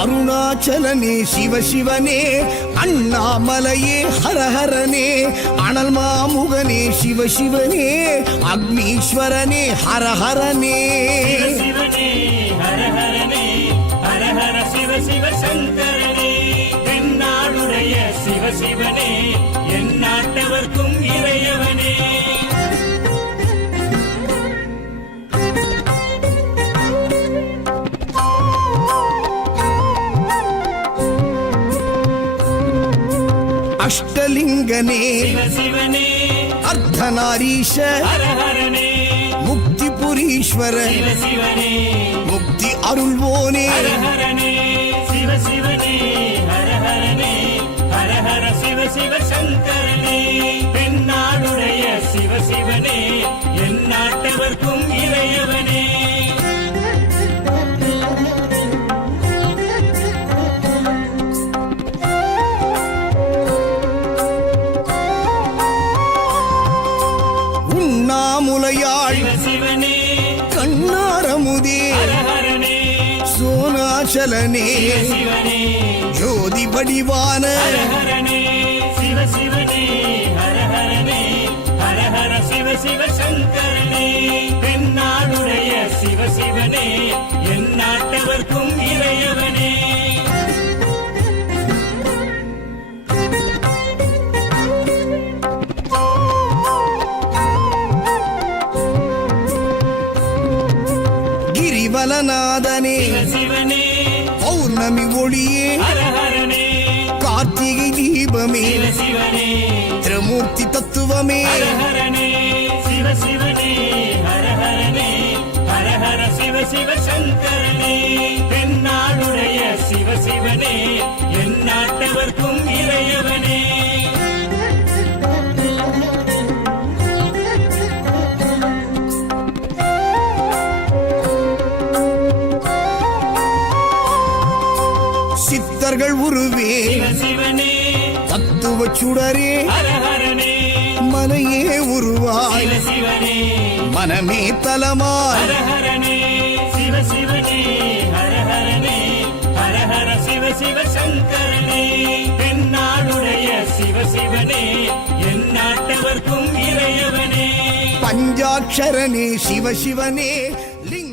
அருணாச்சலனே சிவசிவனே, அண்ணாமலையே ஹரஹரனே, அனல் மாமுகனே சிவசிவனே, அக்னீஸ்வரனே ஹரஹரனே. சிவசிவனே ஹரஹரனே, ஹரஹர சிவ சிவ சங்கரனே, தென்னாடுடைய சிவசிவனே, என் நாட்டவர்க்கும் இறையவனே. அஷ்டலிங்கனே சிவசிவனே, அர்த்தநாரீஷ ஹரஹரனே, முக்திபுரீஸ்வர சிவசிவனே, முக்தி அருள்வோனே. ஹரஹரனே சிவசிவனே, ஹரஹரனே, ஹரஹர சிவ சிவ சங்கரனே, தென்னாடுடைய சிவசிவனே, என் நாட்டவர்க்கும் இறையவனே. உண்ணாமுலையாள் சிவசிவனே, கண்ணாரமுதே ஹரஹரனே, சோனாச்சலனே சிவசிவனே, ஜோதி வடிவான ஹரஹரனே சிவசிவனே, ஹரஹரனே, ஹரஹர சிவ சிவ சங்கரனே, தென்னாடுடைய சிவசிவனே, என் நாட்டவர்க்கும் இறையவனே. கிரிவலநாதனே சிவசிவனே, பௌர்ணமி ஒளியே ஹரஹரனே, கார்த்திகை தீபமே சிவசிவனே, திரமூர்த்தி தத்துவமே. ஹரஹரனே சிவசிவனே, ஹரஹரனே, ஹரஹர சிவ சிவ சங்கரனே, தென்னாடுடைய சிவசிவனே, என் நாட்டவர்க்கும் இறையவனே. சித்தர்கள் உருவே சிவசிவனே, தத்துவ சுடரே ஹரஹரனே, மனையே உருவாய் சிவசிவனே, மனமே தலமாய். ஹரஹரனே சிவசிவனே, ஹரஹரனே, ஹரஹர சிவ சிவ சங்கரனே, தென்னாடுடைய சிவசிவனே, என் நாட்டவர்க்கும் இறையவனே. பஞ்சாட்சரனே சிவசிவனே லிங்க